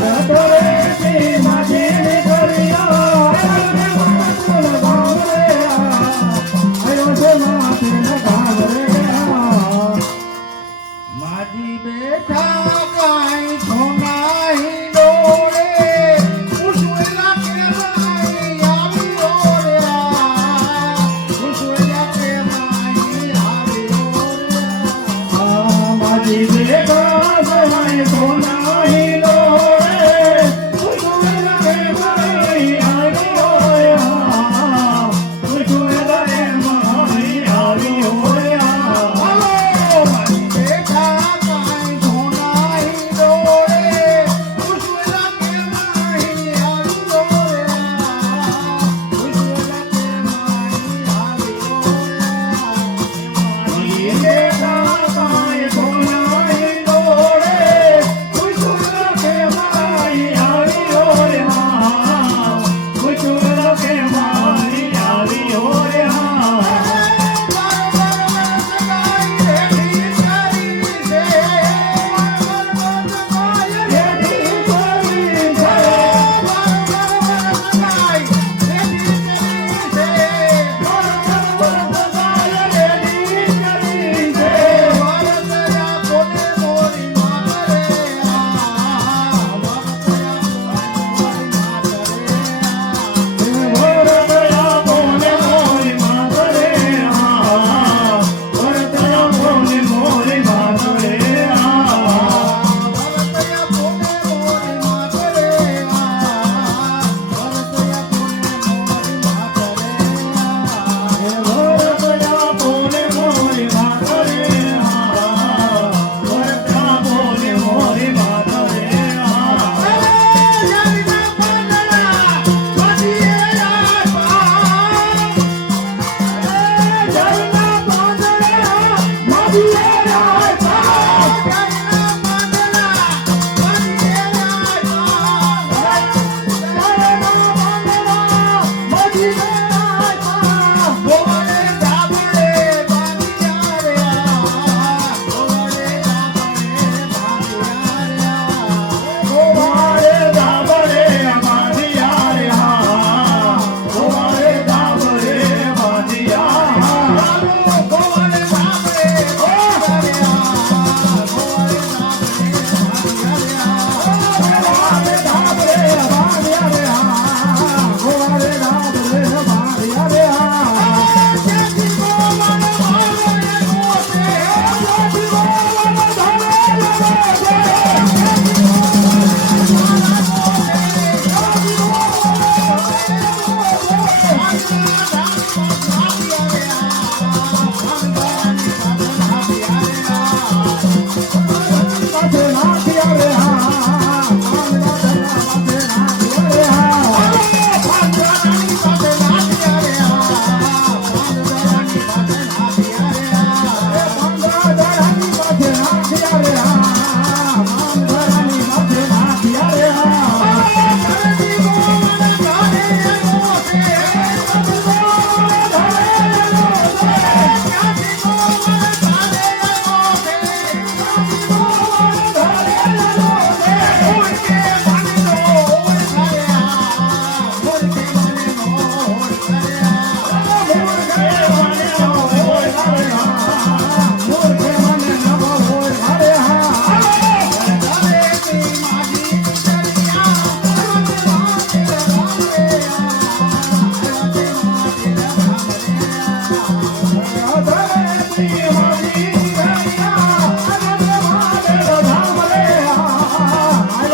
namorando.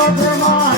Lord,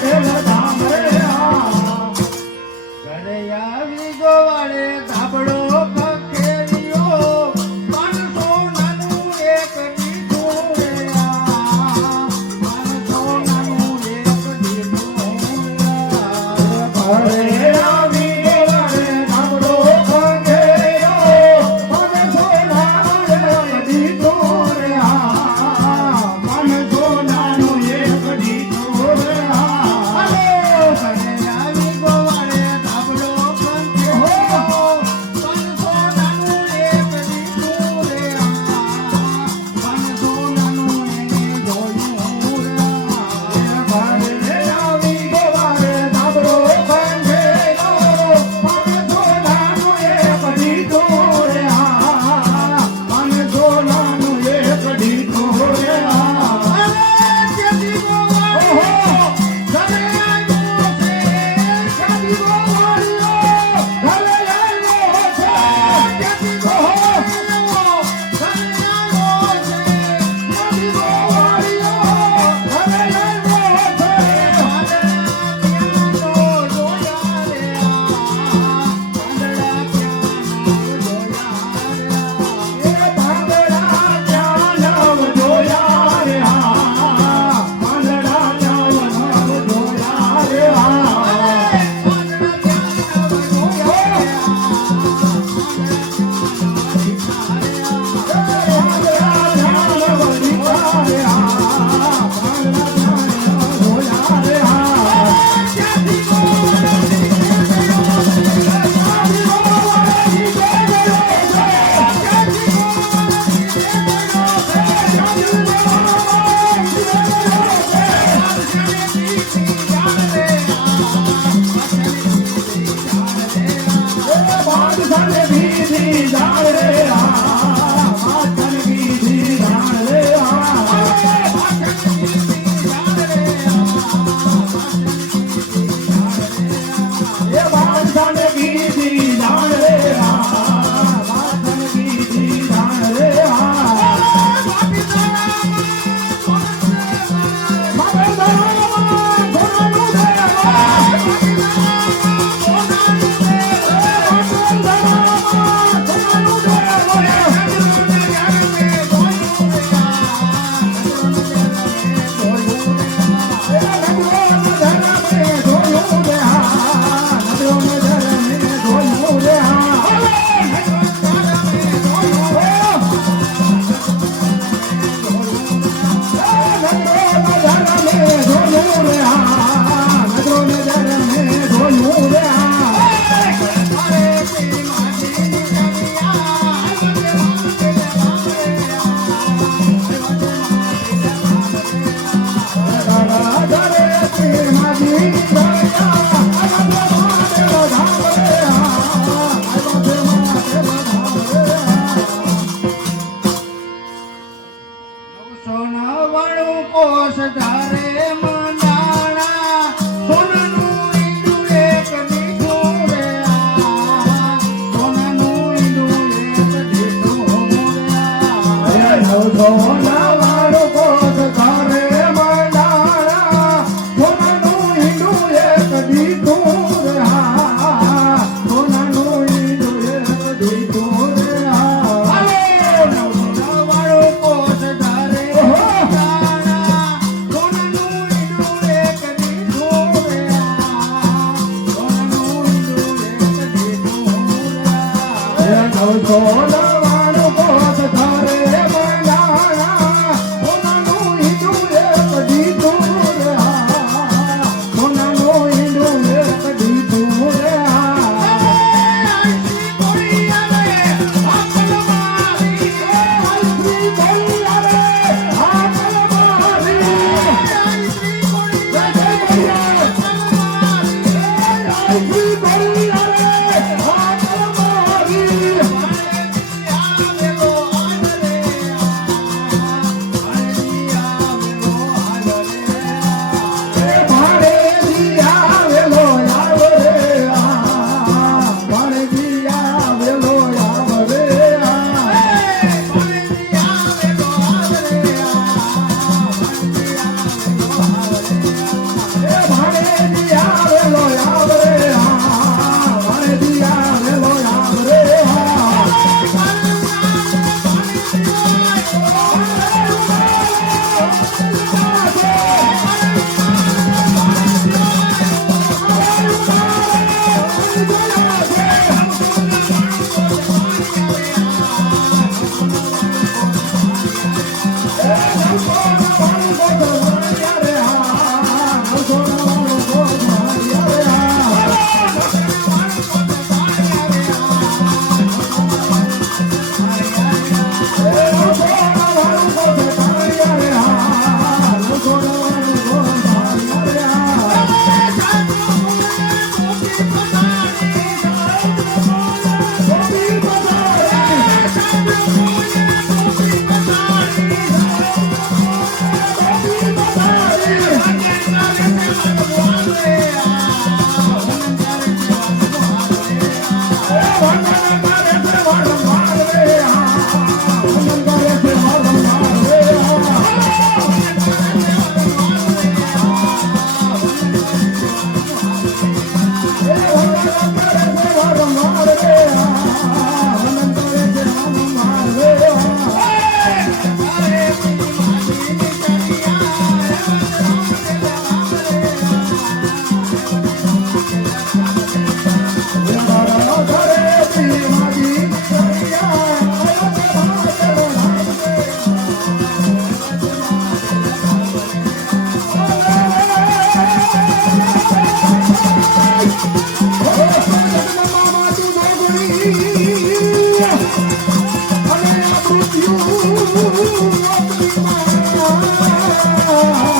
Oh,